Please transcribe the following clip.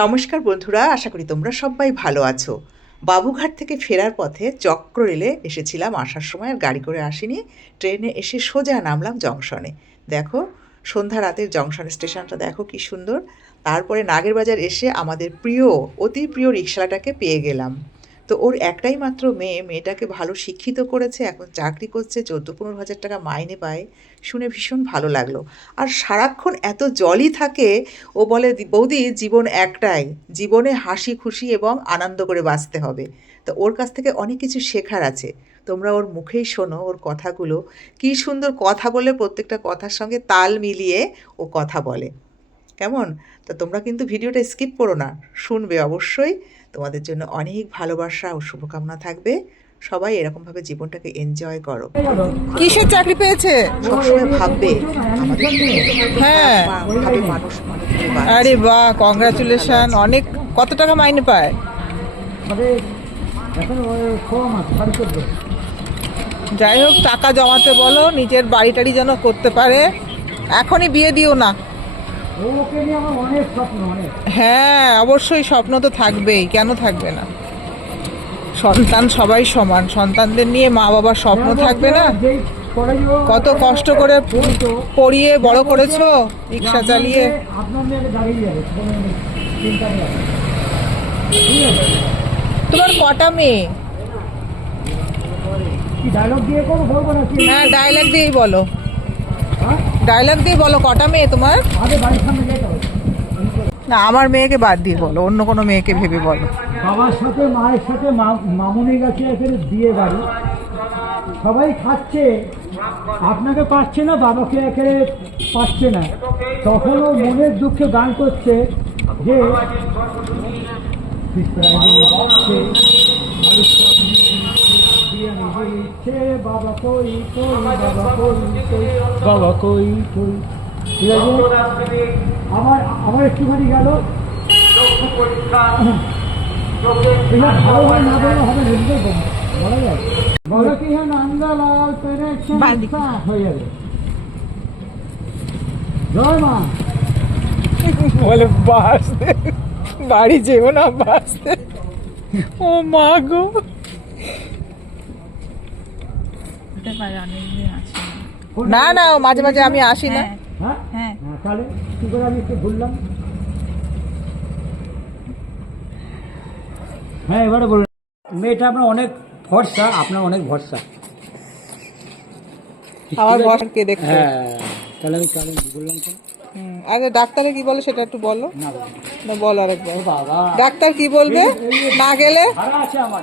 নমস্কার বন্ধুরা, আশা করি তোমরা সবাই ভালো আছো। বাবুঘাট থেকে ফেরার পথে চক্র রেলে এসেছিলাম, আসার সময় আর গাড়ি করে আসিনি, ট্রেনে এসে সোজা নামলাম জংশনে। দেখো সন্ধ্যা রাতের জংশন স্টেশনটা দেখো কি সুন্দর। তারপরে নাগেরবাজার এসে আমাদের প্রিয়, অতি প্রিয় রিকশাটাকে পেয়ে গেলাম। তো ওর একটাই মাত্র মেয়ে, মেয়েটাকে ভালো শিক্ষিত করেছে, এখন চাকরি করছে, 14-15 হাজার টাকা মাইনে পায়। শুনে ভীষণ ভালো লাগলো। আর সারাক্ষণ এত জলই থাকে। ও বলে, বৌদি জীবন একটাই, জীবনে হাসি খুশি এবং আনন্দ করে বাঁচতে হবে। তো ওর কাছ থেকে অনেক কিছু শেখার আছে। তোমরা ওর মুখেই শোনো ওর কথাগুলো, কী সুন্দর কথা বলে, প্রত্যেকটা কথার সঙ্গে তাল মিলিয়ে ও কথা বলে। কেমন? তো তোমরা কিন্তু ভিডিওটা স্কিপ করো না, শুনবে অবশ্যই। তোমাদের জন্য অনেক ভালোবাসা ও শুভকামনা থাকবে। সবাই এরকমভাবে জীবনটাকে এনজয় করো। কিসের চাকরি পেয়েছে? সবসময় ভাববে আমাদের হ্যাঁ। ভাবে মানুষ অনেক দূরে বাঁচছে। আরে বাহ, কংগ্রাচুলেশন। অনেক, কত টাকা মাইনে পায়? যাই হোক, টাকা জমাতে বলো, নিজের বাড়ি টাড়ি যেন করতে পারে। এখনই বিয়ে দিও না। হ্যাঁ, অবশ্যই স্বপ্ন তো থাকবেই, কেন থাকবে না? সন্তান সবাই সমান, সন্তানদের নিয়ে মা বাবার স্বপ্ন থাকবে না? কত কষ্ট করে পড়িয়ে বড় করেছো, রিক্সা চালিয়ে। তোমার কটা মেয়ে? হ্যাঁ, ডায়লগ দিয়েই বলো, ডায়লগ দিয়ে বলো, কটা মেয়ে তোমার? না, আমার মেয়েকে বাদ দিয়ে বলো, অন্য কোনো মেয়েকে ভেবে বলো। বাবার সাথে মায়ের সাথে মামুনি গেছে এখানে বিয়ে বাড়ি, সবাই খাচ্ছে, আপনাকে পাচ্ছে না, বাবাকে এখানে পাচ্ছে না। তখন ও মনের দুঃখে গান করছে যে বাবা কই কই, বাবা কই কই, বাবা কই কই। ঠিক আছে, আমার আমার একটুখানি গেল। ভালো হয় না বলে হবে, বলা যায়। বলো কি হ্যাঁ, নন্দলাল পেরেছেন হয়ে যাবে। জয় মা। বলে বাসতে, বাড়ি যেও না বাসতে। ও মা গো। না না, মাঝে মাঝে আমি আসি না। হ্যাঁ হ্যাঁ, তাহলে কি করে আমি একটু ভুললাম। হ্যাঁ, এবারে বলুন। মেয়েটা আপনার অনেক ভরসা, আপনার অনেক ভরসা। আমার ভরসাকে দেখতে। হ্যাঁ, তাহলে আমি বললাম তো। আগে ডাক্তারে কি বলে সেটা একটু বলো না না, বলো আরেকবার। বাবা, ডাক্তার কি বলবে না গেলে? ভাড়া আছে আমার।